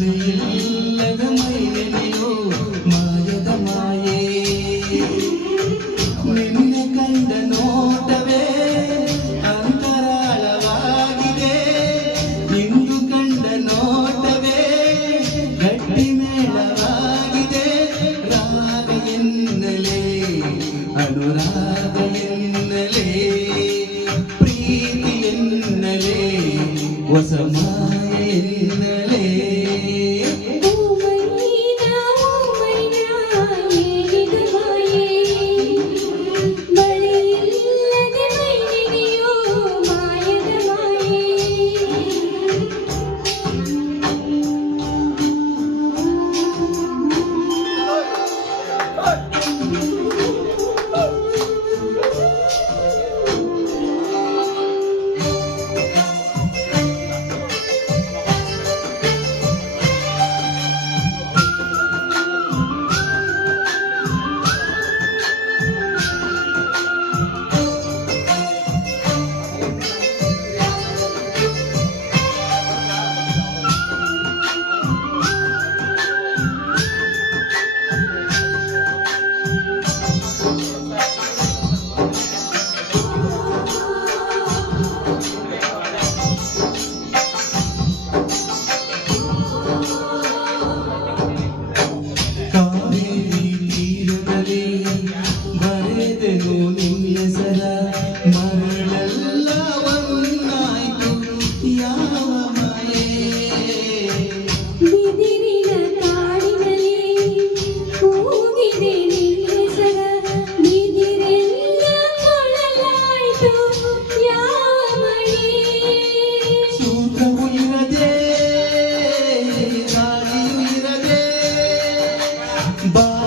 ಮೈನಿಯೋ ಮಾಯದ ಮಾಯೇನ ಕಂಡ ನೋಟವೇ ಅಂತರಾಳವಾಗಿದೆ ಇಂದು ಕಂಡ ನೋಟವೇ ಗಟ್ಟಿ ಮೇಳವಾಗಿದೆ ರಾಧೆಯನ್ನಲೇ ಅನುರಾಧನೆನ್ನಲೇ ಪ್ರೀತಿಯನ್ನಲೇ ಹೊಸ Bye.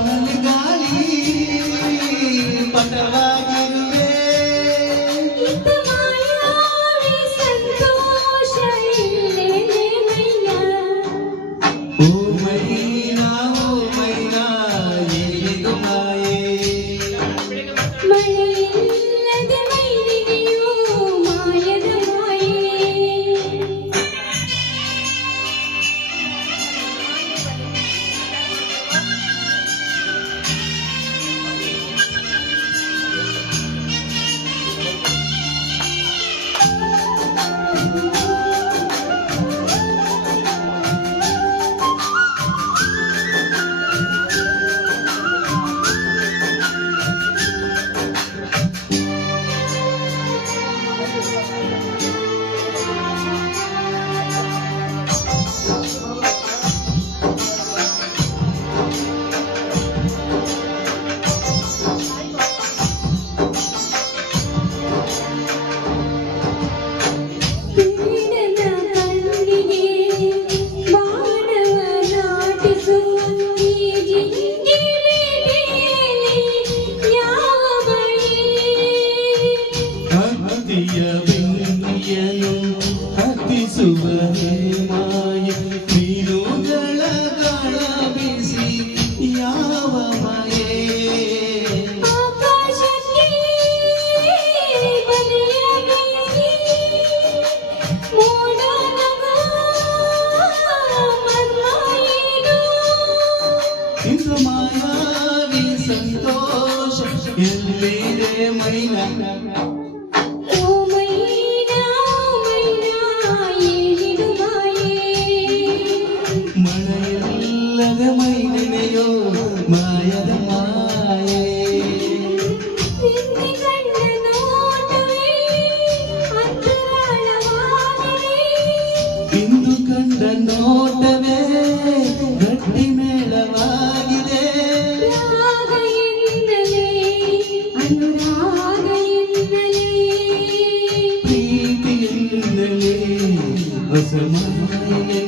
माया भी संतोष मेरे मैना I'm so Asma